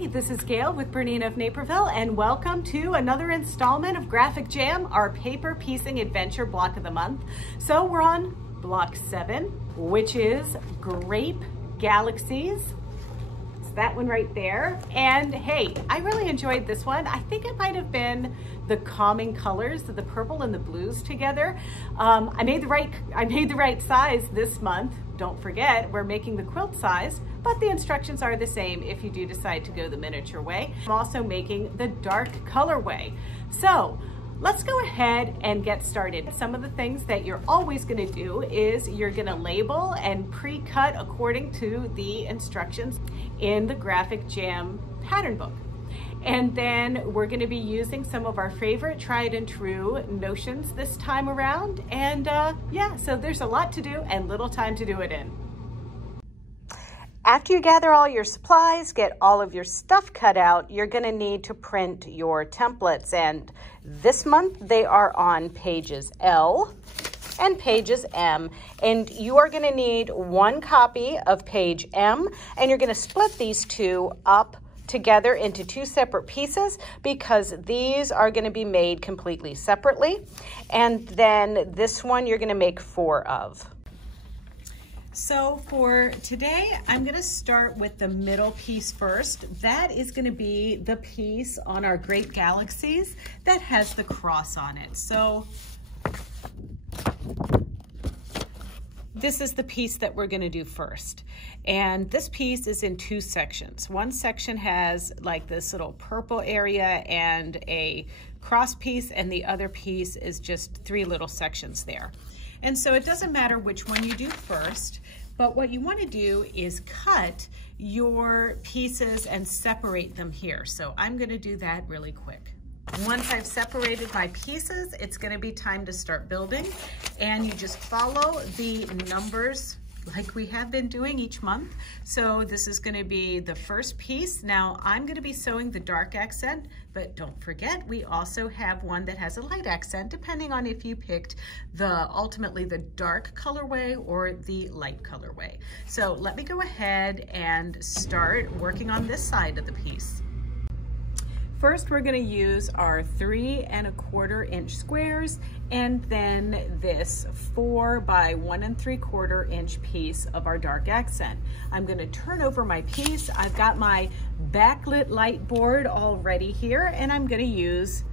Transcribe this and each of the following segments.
This is Gayle with BERNINA of Naperville, and welcome to another installment of Graphic Jam, our paper piecing adventure block of the month. So we're on block 7, which is Grape Galaxies. It's that one right there. And hey, I really enjoyed this one. I think it might have been the calming colors of the purple and the blues together. I made the right size this month. Don't forget, we're making the quilt size, but the instructions are the same if you do decide to go the miniature way. I'm also making the dark colorway. So let's go ahead and get started. Some of the things that you're always gonna do is you're gonna label and pre-cut according to the instructions in the Graphic Jam pattern book. And then we're gonna be using some of our favorite tried and true notions this time around. And yeah, so there's a lot to do and little time to do it in. After you gather all your supplies, get all of your stuff cut out, you're gonna need to print your templates. And this month they are on pages L and pages M. And you are gonna need one copy of page M, and you're gonna split these two up together into two separate pieces because these are going to be made completely separately. And then this one you're going to make 4 of. So for today, I'm going to start with the middle piece first. That is going to be the piece on our Grape Galaxies that has the cross on it. So this is the piece that we're going to do first. And this piece is in 2 sections. One section has like this little purple area and a cross piece, and the other piece is just 3 little sections there. And so it doesn't matter which one you do first, but what you want to do is cut your pieces and separate them here. So I'm going to do that really quick. Once I've separated my pieces, it's going to be time to start building, and you just follow the numbers like we have been doing each month. So this is going to be the first piece. Now I'm going to be sewing the dark accent, but don't forget we also have one that has a light accent, depending on if you picked ultimately the dark colorway or the light colorway. So let me go ahead and start working on this side of the piece. First, we're going to use our 3 1/4 inch squares, and then this 4 by 1 3/4 inch piece of our dark accent. I'm going to turn over my piece. I've got my backlit light board all ready here, and I'm going to use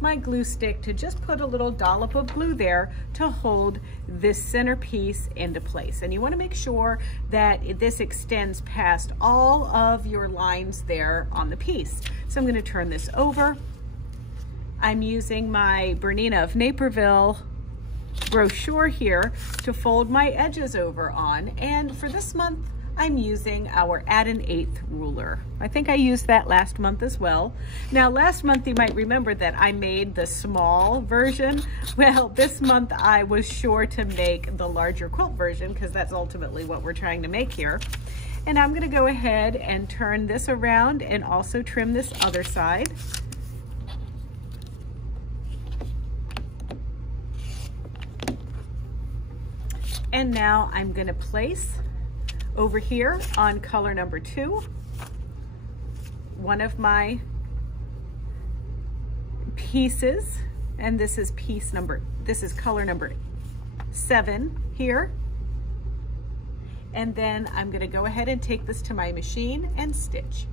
my glue stick to just put a little dollop of glue there to hold this center piece into place. And you want to make sure that this extends past all of your lines there on the piece. So I'm going to turn this over. I'm using my BERNINA of Naperville brochure here to fold my edges over on. And for this month, I'm using our add an 1/8 ruler. I think I used that last month as well. Now last month you might remember that I made the small version. Well, this month I was sure to make the larger quilt version because that's ultimately what we're trying to make here. And I'm gonna go ahead and turn this around and also trim this other side. And now I'm gonna place over here on color number 2, one of my pieces, and this is color number 7 here. And then I'm going to go ahead and take this to my machine and stitch.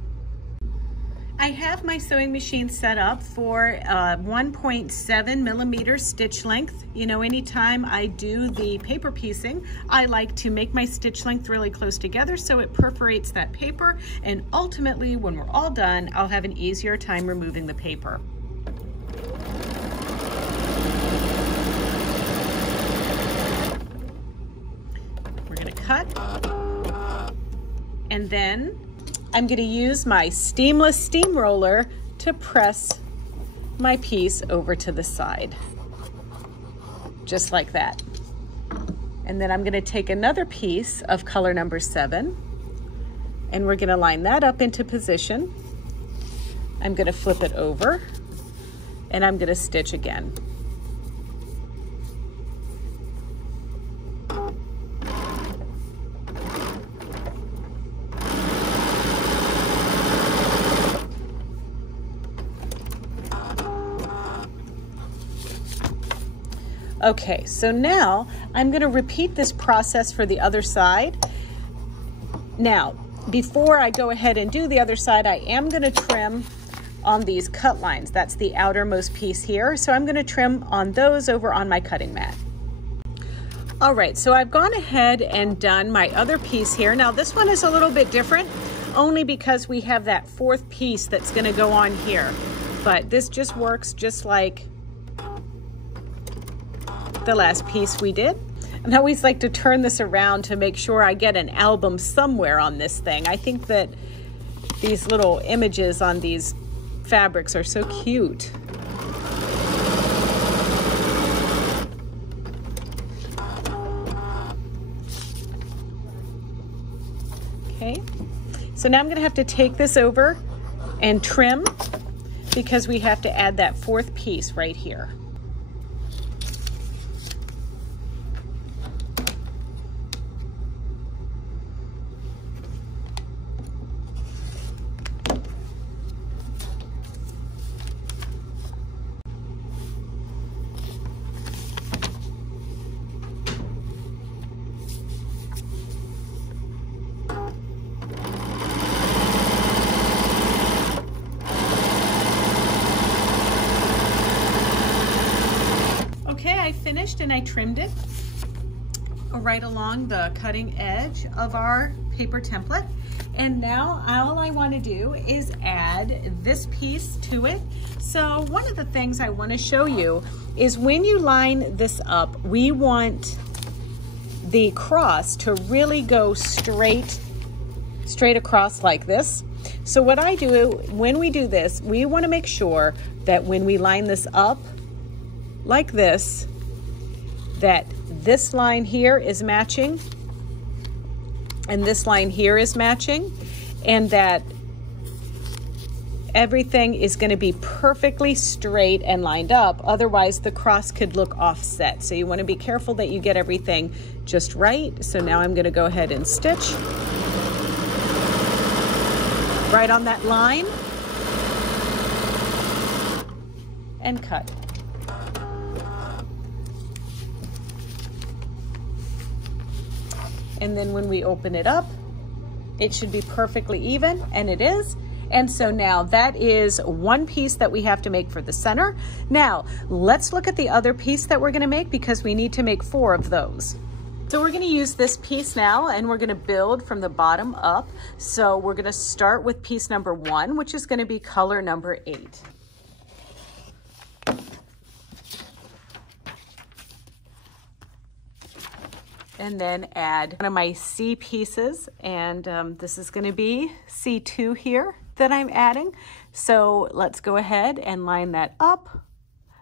I have my sewing machine set up for 1.7 millimeter stitch length. You know, anytime I do the paper piecing, I like to make my stitch length really close together so it perforates that paper, and ultimately when we're all done, I'll have an easier time removing the paper. We're gonna cut, and then I'm going to use my steamless steamroller to press my piece over to the side, just like that. And then I'm going to take another piece of color number 7, and we're going to line that up into position. I'm going to flip it over, and I'm going to stitch again. Okay, so now I'm going to repeat this process for the other side. Now, before I go ahead and do the other side, I am going to trim on these cut lines. That's the outermost piece here. So I'm going to trim on those over on my cutting mat. All right, so I've gone ahead and done my other piece here. Now this one is a little bit different, only because we have that fourth piece that's going to go on here. But this just works just like the last piece we did. And I always like to turn this around to make sure I get an album somewhere on this thing. I think that these little images on these fabrics are so cute. Okay, so now I'm going to have to take this over and trim because we have to add that fourth piece right here. I finished and I trimmed it right along the cutting edge of our paper template. And now all I want to do is add this piece to it. So one of the things I want to show you is when you line this up, we want the cross to really go straight across like this. So what I do when we do this, we want to make sure that when we line this up like this, that this line here is matching and this line here is matching, and that everything is going to be perfectly straight and lined up. Otherwise the cross could look offset. So you want to be careful that you get everything just right. So now I'm going to go ahead and stitch right on that line and cut. And then when we open it up, it should be perfectly even, and it is. And so now that is one piece that we have to make for the center. Now, let's look at the other piece that we're gonna make because we need to make 4 of those. So we're gonna use this piece now and we're gonna build from the bottom up. So we're gonna start with piece number 1, which is gonna be color number 8. And then add one of my C pieces, and this is going to be C2 here that I'm adding. So let's go ahead and line that up,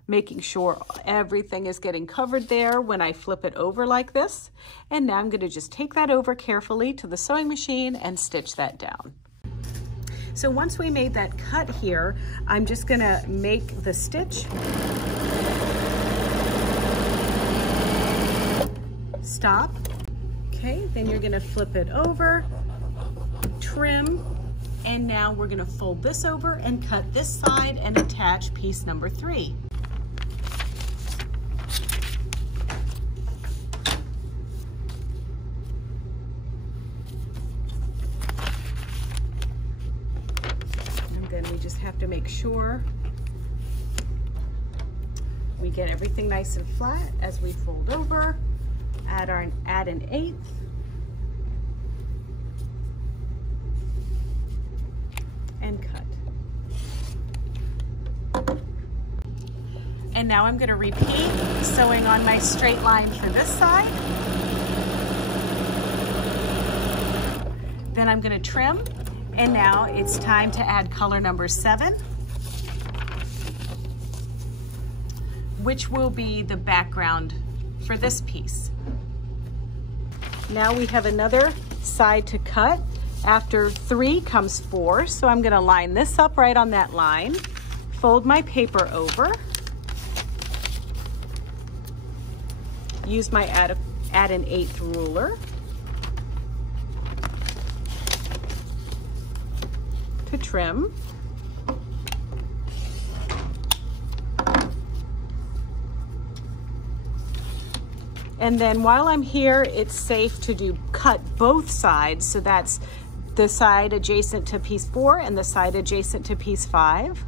making sure everything is getting covered there when I flip it over like this. And now I'm going to just take that over carefully to the sewing machine and stitch that down. So once we made that cut here, I'm just going to make the stitch. Stop. Okay, then you're going to flip it over, trim, and now we're going to fold this over and cut this side and attach piece number 3. And then we just have to make sure we get everything nice and flat as we fold over. Add an 1/8. And cut. And now I'm going to repeat sewing on my straight line for this side. Then I'm going to trim, and now it's time to add color number 7, which will be the background for this piece. Now we have another side to cut. After 3 comes 4, so I'm going to line this up right on that line, fold my paper over, use my add an 1/8 ruler to trim. And then while I'm here, it's safe to cut both sides. So that's the side adjacent to piece 4 and the side adjacent to piece 5.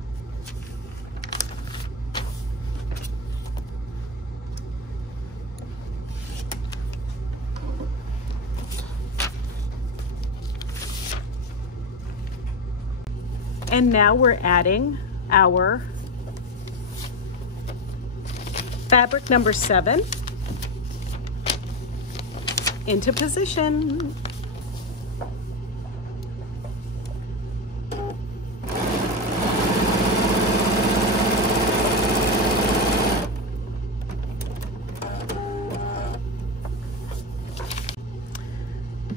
And now we're adding our fabric number 7 into position.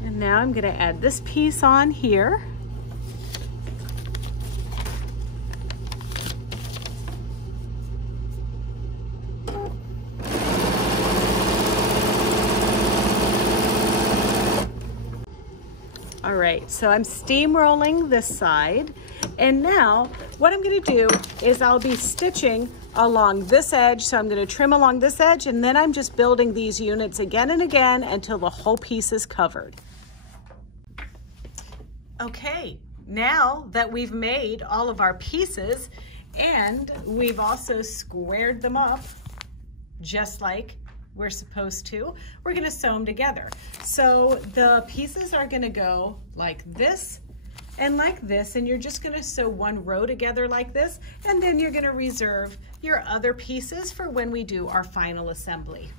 And now I'm going to add this piece on here. All right, so I'm steamrolling this side, and now what I'm going to do is I'll be stitching along this edge. So I'm going to trim along this edge, and then I'm just building these units again and again until the whole piece is covered. Okay, now that we've made all of our pieces and we've also squared them up just like we're supposed to, we're going to sew them together. So the pieces are going to go like this and like this, and you're just going to sew one row together like this, and then you're going to reserve your other pieces for when we do our final assembly.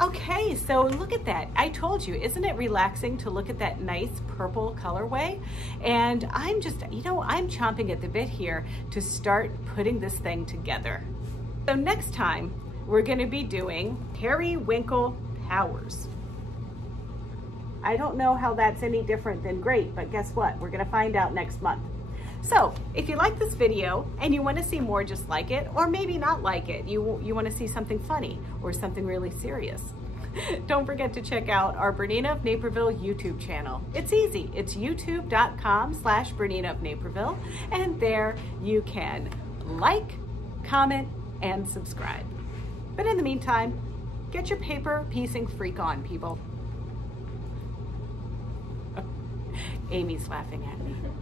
Okay, so look at that. I told you, isn't it relaxing to look at that nice purple colorway? And I'm just, you know, I'm chomping at the bit here to start putting this thing together. So next time, we're gonna be doing periwinkle powers. I don't know how that's any different than grape, but guess what? We're gonna find out next month. So if you like this video and you wanna see more just like it, or maybe not like it, you wanna see something funny or something really serious, don't forget to check out our BERNINA of Naperville YouTube channel. It's easy, it's youtube.com/BERNINA of Naperville, and there you can like, comment, and subscribe. But in the meantime, get your paper piecing freak on, people. Amy's laughing at me.